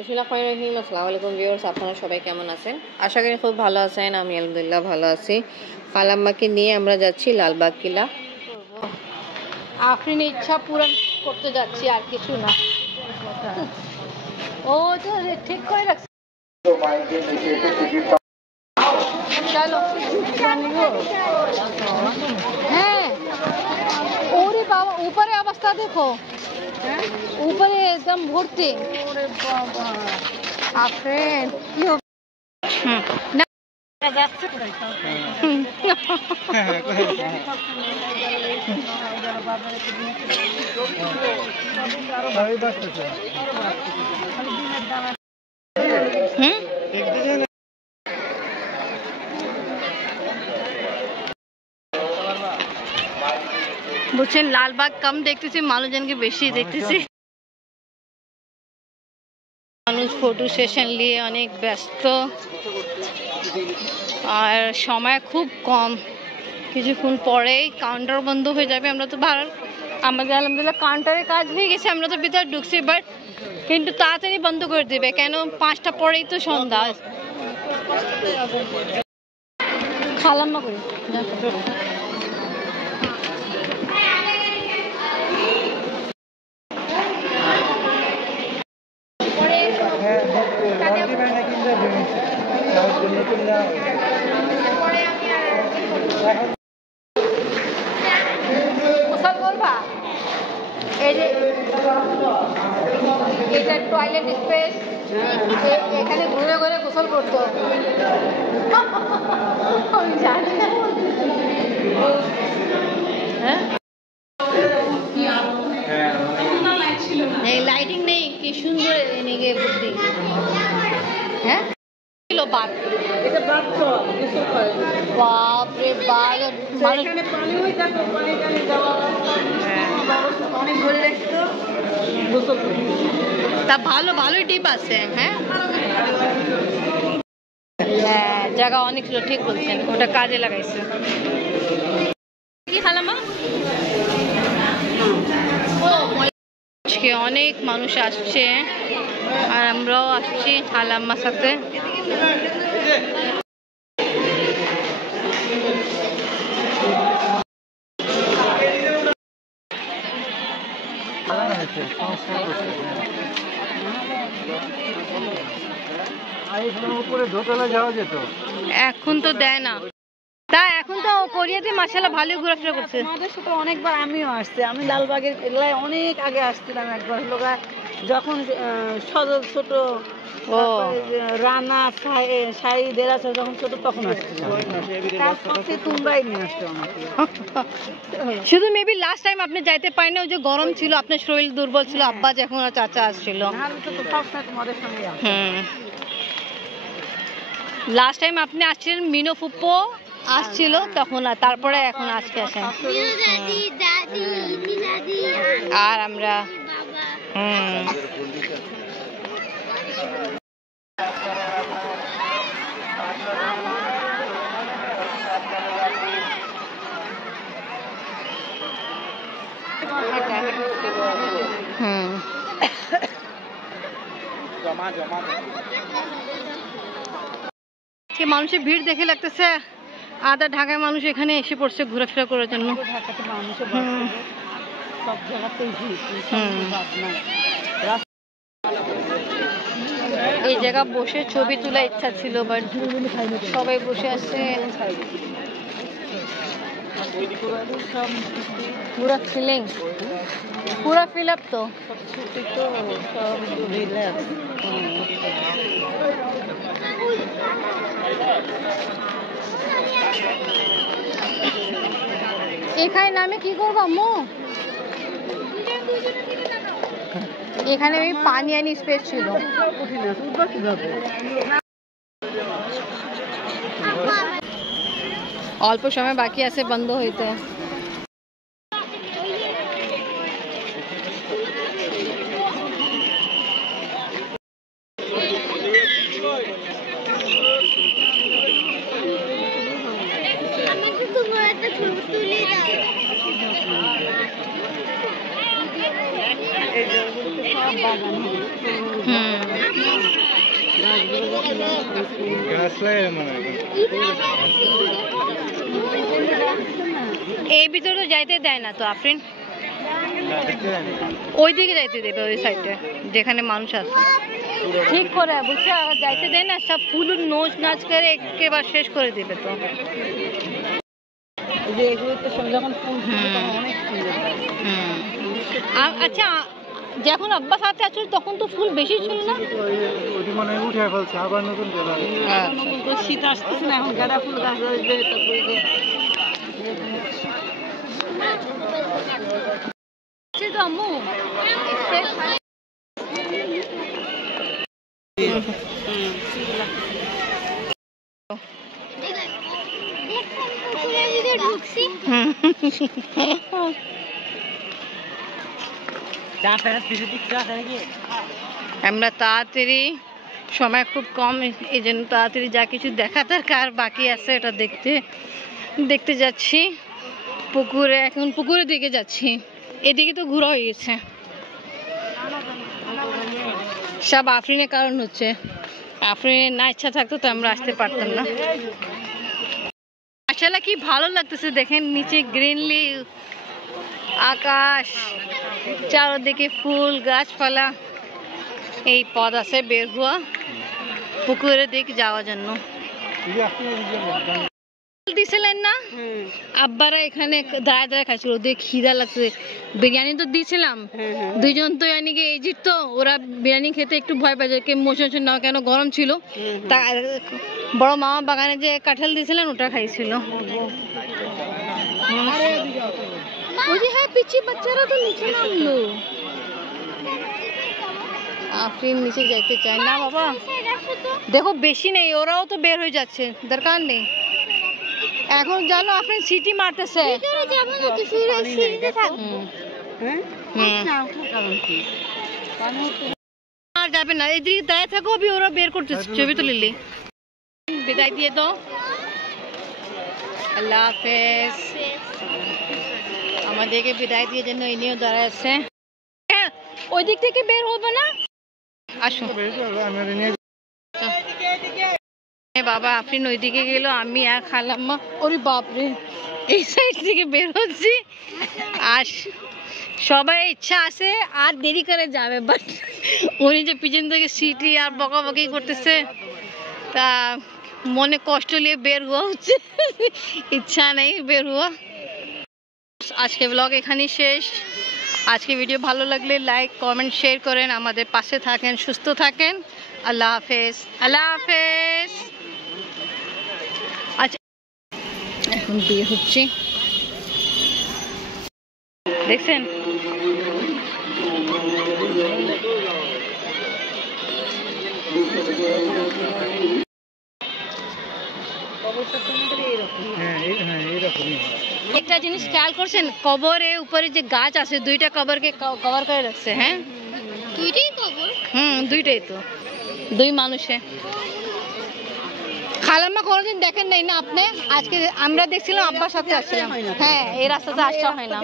বিসমিল্লাহির আসসালামু আলাইকুম ভিউয়ার্স, আপনারা সবাই কেমন আছেন? আশা করি খুব ভালো আছেন। আমি আলহামদুলিল্লাহ ভালো আছি। খালাম্মাকে নিয়ে আমরা যাচ্ছি লালবাগ কিলা। আফরিনের ইচ্ছা পূরণ করতে যাচ্ছি, আর কিছু না। ও তো ঠিক করে রাখছে। চলো। হ্যাঁ, ওরে বাবা, উপরে অবস্থা দেখো, উপরে একদম ভর্তি। আফরিন কি হবে? না যাচ্ছে বুঝছেন, লালবাগ কম দেখতেছি, মানুষজনকে বেশি দেখতেছি। মানুষ ফটো সেশন নিয়ে অনেক ব্যস্ত, আর সময় খুব কম। কিছুক্ষণ পরেই কাউন্টার বন্ধ হয়ে যাবে। আমরা তো আমাদের আলহামদুলিল্লাহ কাউন্টারে কাজ হয়ে গেছে, আমরা তো ভিতরে ঢুকছি, বাট কিন্তু তাড়াতাড়ি বন্ধ করে দেবে, কেন 5টা পরেই তো সন্ধ্যা। খালাম্মা করি গোসল করবা? এই যে এটা টয়লেট স্পেস, এখানে ঘুরে ঘুরে গোসল করতো। আমি জানি না। হ্যাঁ, লাইটিং নেই, কি সুন্দর এনেগে বুদ্ধি। হ্যাঁ, বাপরে বাপ, তা ভালো ভালোই টিপ আছে। হ্যাঁ হ্যাঁ, জায়গা অনেক ছিল, ঠিক বলছেন, ওটা কাজে লাগাইছে। কি খালাম্মা, আজকে অনেক মানুষ আসছে, আর আমরাও আসছি খালাম্মার সাথে। এখন তো দেয় না, তা এখন তো কোরিয়াতে মাশাআল্লাহ ভালোই ঘোরাফেরা করছে। আমাদের সাথে অনেকবার আমিও আসছি, আমি লালবাগের এলাকায় অনেক আগে আসছিলাম একবার, লোকা যখন সদর ছোট রানা শাহিদের আছে যখন ছোট, তখন আসছিলাম। তোমরাই নিয়ে আসছো আমাকে। শুধু মেবি লাস্ট টাইম আপনি যাইতে পারেন, ওই যে গরম ছিল, আপনার শরীর দুর্বল ছিল, আব্বা যখন চাচা আসছিল। লাস্ট টাইম আপনি আসছিলেন, মিনো ফুপ্পো আসছিল তখন, আর তারপরে এখন আজকে আসেন। আর আমরা মানুষের ভিড় দেখে লাগতেছে আধা ঢাকায় মানুষ এখানে এসে পড়ছে ঘোরাফেরা করার জন্য। এই জায়গা বসে ছবি তোলার ইচ্ছা ছিল, বাট সবাই বসে আছে। পুরা ফিলিং, পুরা ফিল আপ তো। এখানে নামে কি করবো আম্মু? এখানে আমি পানি আনি, স্পেস ছিল। অল্প সময় বাকি আছে বন্ধ হইতে। এই ভিতরে তো যাইতে দেয় না তো আফরিন, ওই দিকে যাইতে দেবে, ওই সাইডে যেখানে মানুষ আছে ঠিক করে বুঝছো, যাইতে দেয় না, সব ফুল নোচ নাচ করে একেবারে শেষ করে দিবে তো। আচ্ছা যখন আব্বা সাথে আসছিল তখন তো ফুল বেশি ছিল না? শীত আসতেছে না এখন, গাঁদা ফুল গাছ আম্মু আমরা তাড়াতাড়ি, সময় খুব কম, এই জন্য তাড়াতাড়ি যা কিছু দেখাতার কার বাকি আছে এটা দেখতে দেখতে যাচ্ছি। পুকুরে, এখন পুকুরের দিকে যাচ্ছি, এদিকে তো ঘোরা হয়ে গেছে। সব আফরিনের কারণ হচ্ছে, আফরিনের না ইচ্ছা থাকতো তো আমরা আসতে পারতাম না। আসলে কি ভালো লাগতেছে দেখেন, নিচে গ্রিনলি আকাশ, চারদিকে ফুল গাছপালা, এই পথ আছে বের হওয়া পুকুরের দিকে যাওয়ার জন্য। দিছিলেন না আব্বারা এখানে দাঁড়ায় দাঁড়ায় খাইছিল, ওদের খিদা লাগছে, বিরিয়ানি তো দিয়েছিলাম, দুইজন তো এদিকে এজিট তো, ওরা বিরিয়ানি খেতে একটু ভয় পাইছে, কে মোশন না কেন গরম ছিল, তা বড় মামা বাগানে যে কাঁঠাল দিয়েছিলেন ওটা খাইছিল। হ্যাঁ পিচ্ছি বাচ্চারা তো নিচে নামলো, আফরিন নিচে যাইতে চায় না বাবা, দেখো বেশি নেই, ওরাও তো বের হয়ে যাচ্ছে, দরকার নেই। এখন জানো আফরিন সিটি মারতেছে, আর যাবে না, এদিকে দাঁড়িয়ে থাকো, ওরা বের করতেছে, ছবি তো লিলি। বিদায় দিয়ে দাও, আল্লাহ হাফেজ। আমাদেরকে বিদায় দিয়ে জন্য ইনিও দাঁড়ায় আছে, ওই দিক থেকে বের হবে না, আসো বাবা। আফরিন ওইদিকে গেল, আমি আর খালাম্মা, ওরে বাপরে এই সাইড থেকে বের হচ্ছি, আর সবাই ইচ্ছা আছে আর দেরি করে যাবে, বাট উনি যে পিছন থেকে সিটি আর বকাবকি করতেছে, তা মনে কষ্ট নিয়ে বের হওয়া হচ্ছে, ইচ্ছা নেই বের হওয়া। আজকে ব্লগ এখানেই শেষ। আজকে ভিডিও ভালো লাগলে লাইক কমেন্ট শেয়ার করেন, আমাদের পাশে থাকেন, সুস্থ থাকেন। আল্লাহ হাফেজ, আল্লাহ হাফেজ। আচ্ছা এখন বিয়ে হচ্ছে দেখছেন, একটা জিনিস খেয়াল করছেন, কবরের উপরে যে গাছ আছে, দুইটা কবরকে কভার করে রাখছে। হ্যাঁ দুইটাই কবর, দুইটাই তো, দুই মানুষে। খালাম্মা কোনোদিন দেখেন নাই না আপনি? আজকে আমরা দেখছিলাম, আব্বার সাথে আসছিলাম। হ্যাঁ এই রাস্তাতে আসা হয় না,